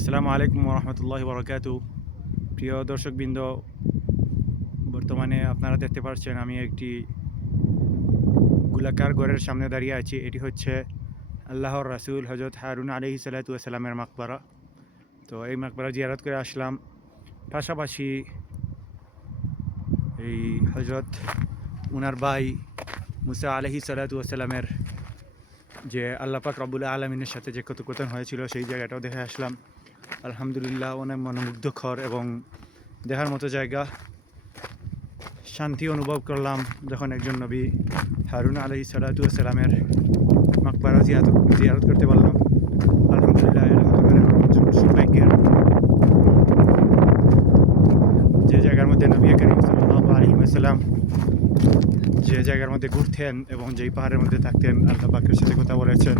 আসসালামু আলাইকুম রহমতুল্লাহি বরকাতু। প্রিয় দর্শকবৃন্দ, বর্তমানে আপনারা দেখতে পাচ্ছেন আমি একটি গোলাকার ঘরের সামনে দাঁড়িয়ে আছি। এটি হচ্ছে আল্লাহর রাসূল হযরত হারুন আলাইহিস সালাতু ওয়াস সালামের মাকবারা। তো এই মাকবারা জিয়ারত করে আসলাম। পাশাপাশি এই হযরত উনার ভাই মুসা আলাইহিস সালাতু ওয়াস সালামের যে আল্লাহ পাক রব্বুল আলামিনের সাথে যে কথোপকথন হয়েছিল সেই জায়গাটাও দেখে আসলাম। আলহামদুলিল্লাহ, অনেক মনোমুগ্ধকর এবং দেখার মতো জায়গা। শান্তি অনুভব করলাম যখন একজন নবী হারুন আলাইহিস সালাতু ওয়াস সালামের মাকবারা জিয়ারত করতে পারলাম। আলহামদুলিল্লাহ, এটা হতে পারে আমার জন্য সৌভাগ্যের। যে জায়গার মধ্যে নবী করিম সাল্লাল্লাহু আলাইহি ওয়াসাল্লাম যে জায়গার মধ্যে ঘুরতেন এবং যেই পাহাড়ের মধ্যে থাকতেন, আল্লাহ পাকের সাথে কথা বলেছেন,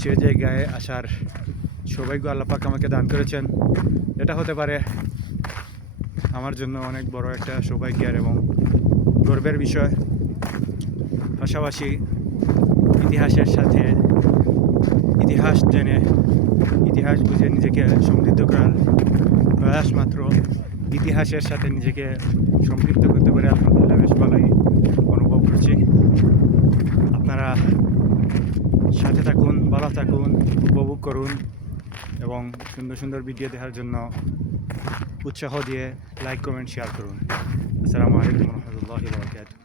সে জায়গায় আসার সৌভাগ্য আল্লাহ পাক আমাকে দান করেছেন। এটা হতে পারে আমার জন্য অনেক বড় একটা সৌভাগ্যের এবং গর্বের বিষয়। পাশাপাশি ইতিহাসের সাথে ইতিহাস জেনে ইতিহাস বুঝে নিজেকে সমৃদ্ধ করার প্রয়াস মাত্র। ইতিহাসের সাথে নিজেকে সম্পৃক্ত করতে পারে আলহামদুলিল্লাহ বেশ ভালোই অনুভব করছি। আপনারা সাথে থাকুন, ভালো থাকুন, উপভোগ করুন এবং সুন্দর সুন্দর ভিডিও দেখার জন্য উৎসাহ দিয়ে লাইক, কমেন্ট, শেয়ার করুন। আসসালামু আলাইকুম রহমতুল্লাহি ওয়া বারাকাতুহু।